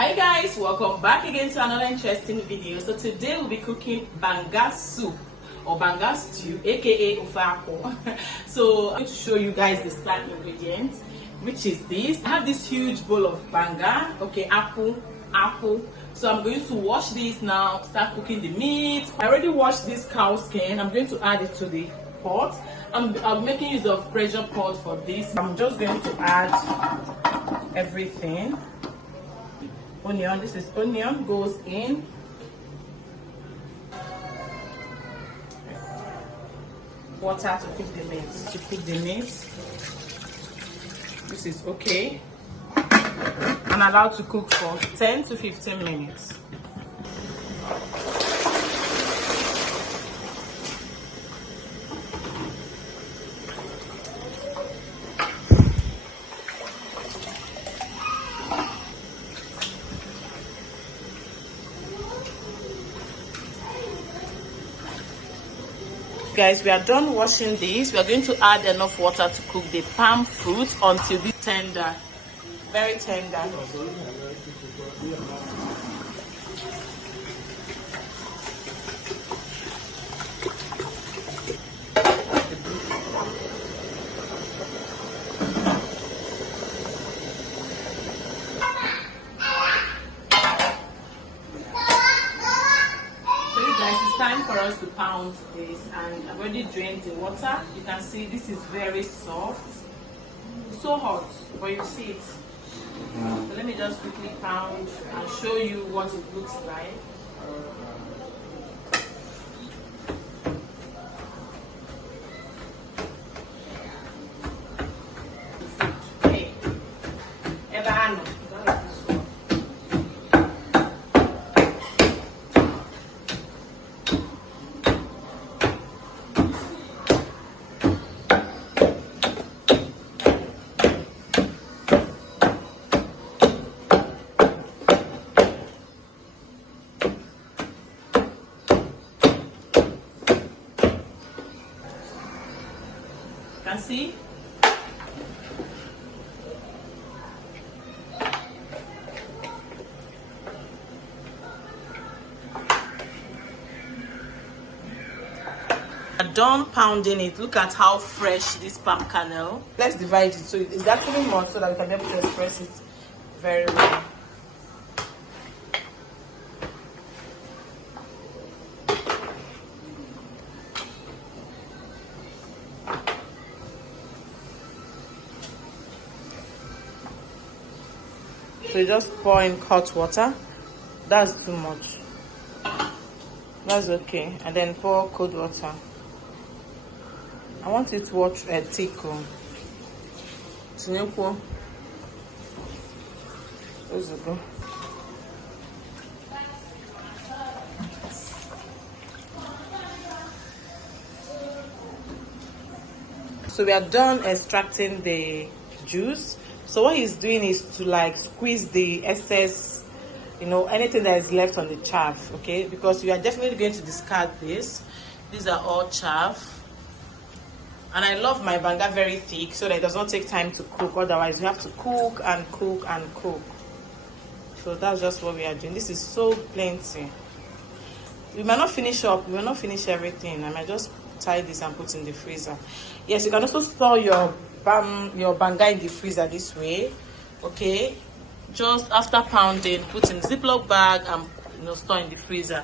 Hi guys, welcome back again to another interesting video. So today we'll be cooking Banga soup or Banga stew, aka Ofe Akwu. So I'm going to show you guys the starting ingredients, which is this. I have this huge bowl of Banga, okay, apple. So I'm going to wash this now, start cooking the meat. I already washed this cow skin. I'm going to add it to the pot. I'm making use of pressure pot for this. I'm just going to add everything. Onion, this is onion, goes in. Water to cook the meat. This is okay. And allowed to cook for 10 to 15 minutes. Guys, we are done washing this. We are going to add enough water to cook the palm fruit until it's tender, very tender. Time for us to pound this, and I've already drained the water. You can see this is very soft, so hot, but you see it. So let me just quickly pound and show you what it looks like. Hey, Ibeanuuju. Can see? Done pounding it. Look at how fresh this palm kernel. Let's divide it so it's actually more so that we can be able to express it very well. So you just pour in hot water. That's too much. That's okay. And then pour cold water. I want it to watch thick. So we are done extracting the juice. So what he's doing is to like squeeze the excess, anything that is left on the chaff, okay? Because we are definitely going to discard this. These are all chaff. And I love my banga very thick so that it does not take time to cook. Otherwise, you have to cook and cook and cook. So that's just what we are doing. This is so plenty. We might not finish everything. I might just tie this and put in the freezer. Yes, you can also store your banga in the freezer this way, okay? Just after pounding, put in a Ziploc bag and store in the freezer.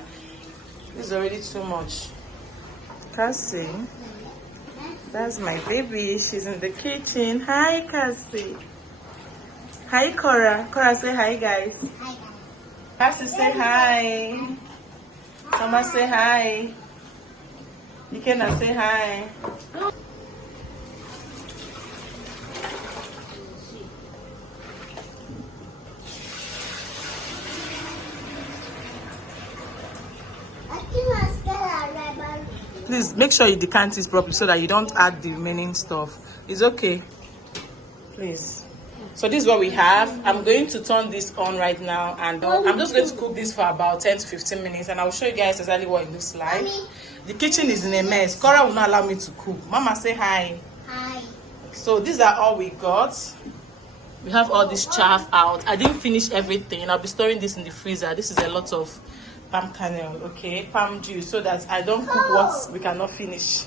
This is already too much. Cassie, that's my baby. She's in the kitchen. Hi, Cassie. Hi, Cora. Cora, say hi, guys. Hi, guys. Cassie, say hi. Mama, say hi. You cannot say hi. Please make sure you decant this properly so that you don't add the remaining stuff. It's okay. Please. So this is what we have. I'm going to turn this on right now, and I'm just going to cook this for about 10 to 15 minutes, and I'll show you guys exactly what it looks like. The kitchen is in a mess. Cora will not allow me to cook. Mama, say hi. Hi. So these are all we got. We have all this chaff out. I didn't finish everything. I'll be storing this in the freezer. This is a lot of palm kernel, okay, palm juice, so that I don't cook what we cannot finish.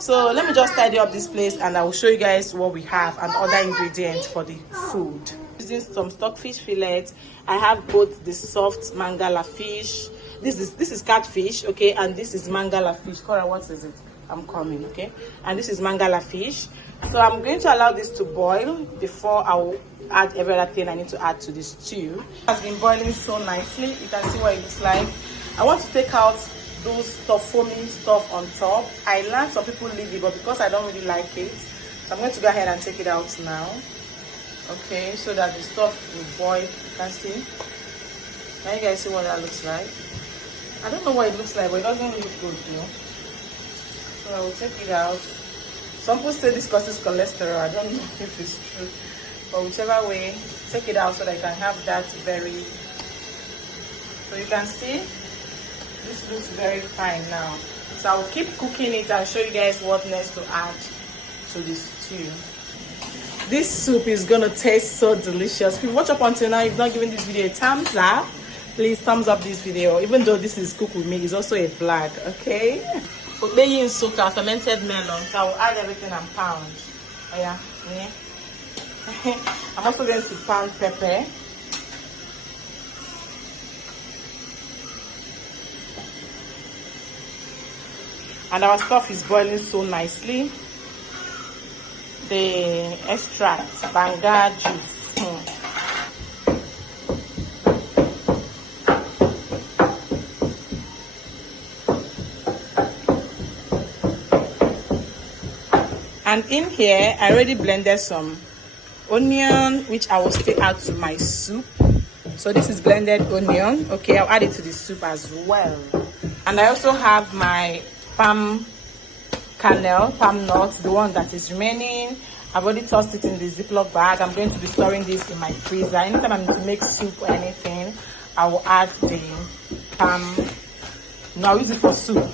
So let me just tidy up this place and I will show you guys what we have and other ingredients for the food. Using some stockfish fillets. I have both the soft mangala fish. This is catfish, okay, and this is mangala fish. Cora, what is it? I'm coming, okay, and this is mangala fish. So I'm going to allow this to boil before I will add every other thing I need to add to this stew. It has been boiling so nicely. You can see what it looks like. I want to take out those foamy stuff on top. I learned some people leave it, but because I don't really like it, so I'm going to go ahead and take it out now. Okay, so that the stuff will boil. You can see. Now you guys see what that looks like. I don't know what it looks like, but it doesn't look good, you know. So I will take it out. Some people say this causes cholesterol. I don't know if it's true. But whichever way, take it out so that I can have that very... So you can see, this looks very fine now. So I will keep cooking it and show you guys what next to add to this stew. This soup is gonna taste so delicious. If you watch up until now, if not giving this video a thumbs up, please thumbs up this video. Even though this is cooked with me, it's also a vlog, okay? Obeyi nsuka, fermented melon. So I will add everything and pound. Oh yeah. I'm also going to pound pepper. And our stuff is boiling so nicely. The extract, Banga juice. And in here, I already blended some onion, which I will still add to my soup. So this is blended onion. Okay, I'll add it to the soup as well. And I also have my palm kernel, palm nuts, the one that is remaining. I've already tossed it in the Ziploc bag. I'm going to be storing this in my freezer. Anytime I'm going to make soup or anything, I will add the palm. No, I'll use it for soup.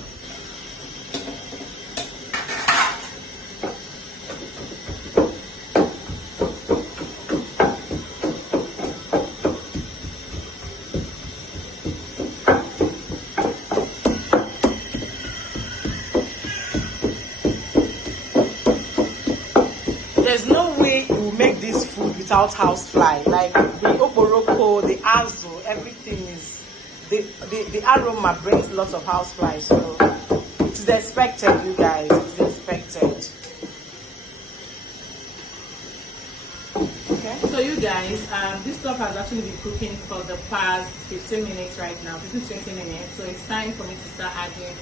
There's no way you will make this food without housefly. Like the oporoko, the azu, everything is the aroma brings lots of housefly. So it is expected, you guys. It is expected. Okay. So you guys, this stuff has actually been cooking for the past 15 minutes right now, 15-20 minutes. So it's time for me to start adding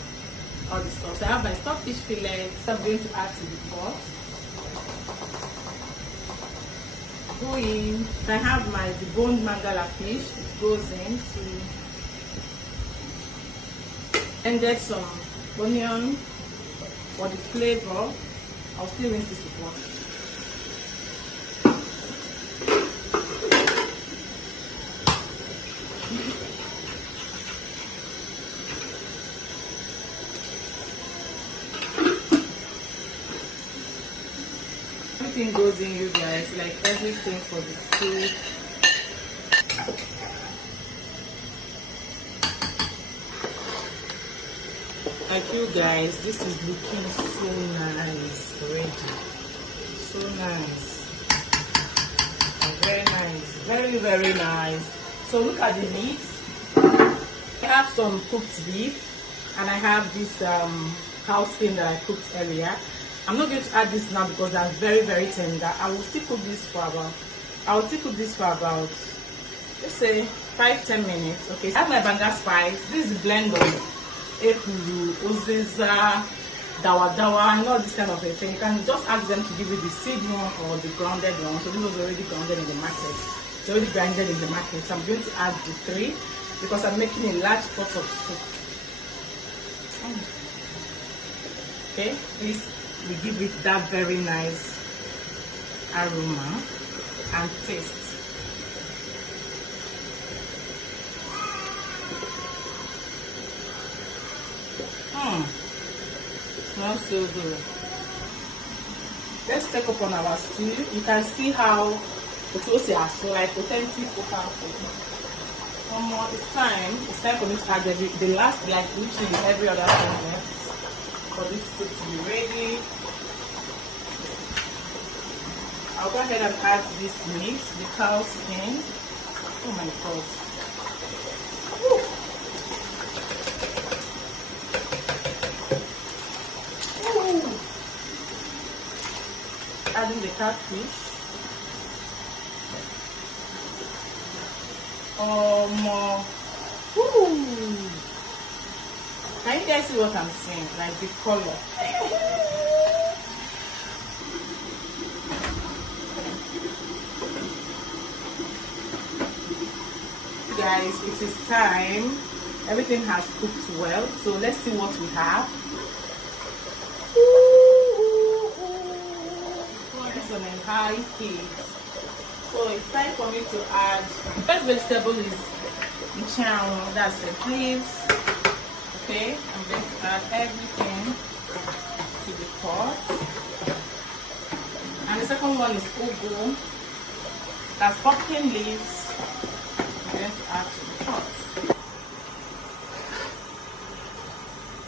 all the stuff. So I have my stockfish fillets. I'm going to add to the pot. Go in. I have my deboned mangala fish. It goes in to and get some onion for the flavor. I'll still rinse this with water. Everything goes in, you guys, like everything for the soup. Like you guys, this is looking so nice already. So nice. Very nice. Very, very nice. So look at the meat. I have some cooked beef and I have this cow skin that I cooked earlier. I'm not going to add this now because that's very, very tender. I will still cook this for about let's say 5-10 minutes. Okay, I have my banga spice. This is a blend of ekuru, oziza, dawa, and all this kind of a thing. You can just ask them to give you the seed one or the grounded one. So this was already grounded in the market. It's already grinded in the market. So I'm going to add the 3 because I'm making a large pot of soup. Okay, this will give it that very nice aroma and taste. Smells so good. Let's take up on our stew. You can see how It's also like authentic Ofe Akwu. One more it's time for me to add the last, like literally every other thing left for this soup to be ready. I'll go ahead and add this meat, the cow skin. Oh my god. Woo. Woo. Adding the catfish. More. Woo. Can you guys see what I'm saying? Like the color. Guys, it is time. Everything has cooked well, so let's see what we have. It's on a high heat, so it's time for me to add. The first vegetable is Ibeanuuju, that's the leaves. Okay, I'm going to add everything to the pot, and the second one is ugu, that's pumpkin leaves. Add to the pot.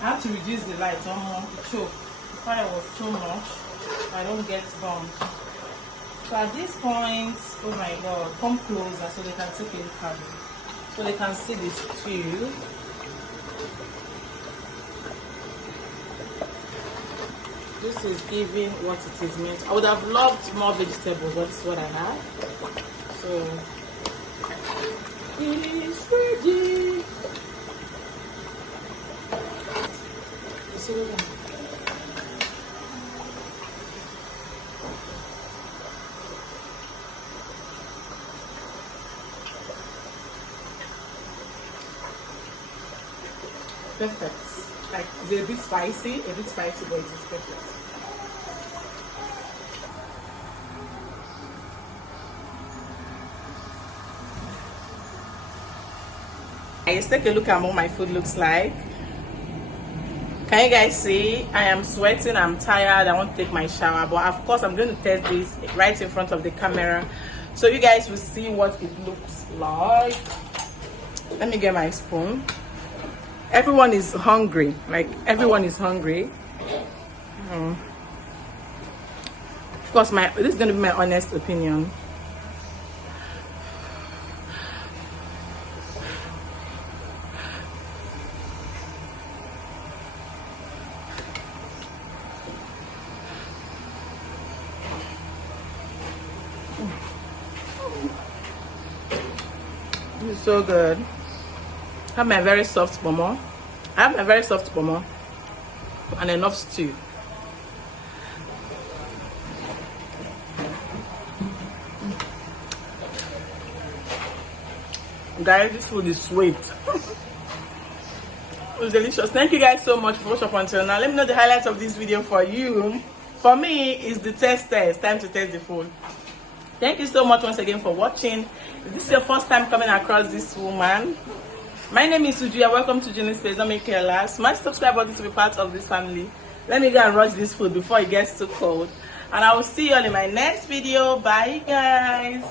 I have to reduce the light on the choke. The fire was so much, I don't get burned. So at this point, oh my god, come closer so they can take a look at it, so they can see the stew. This is giving what it is meant. I would have loved more vegetables, but this is what I have. So it is ready. Perfect. Like it's a bit spicy, but it is perfect. Let's take a look at what my food looks like. Can you guys see? I am sweating, I'm tired, I want to take my shower, but of course I'm going to test this right in front of the camera so you guys will see what it looks like. Let me get my spoon. Everyone is hungry, like everyone is hungry. Of course, this is going to be my honest opinion. This is so good. I have my very soft pomo. And enough stew. Guys, this food is sweet. It's delicious. Thank you guys so much for watching up until now. Let me know the highlights of this video for you. For me, it's the test. Time to test the food. Thank you so much once again for watching. If this is your first time coming across this woman, my name is Uju. Welcome to Junior's Place. Don't make it last. Smash the subscribe button to be part of this family. Let me go and rush this food before it gets too cold. And I will see you all in my next video. Bye, guys.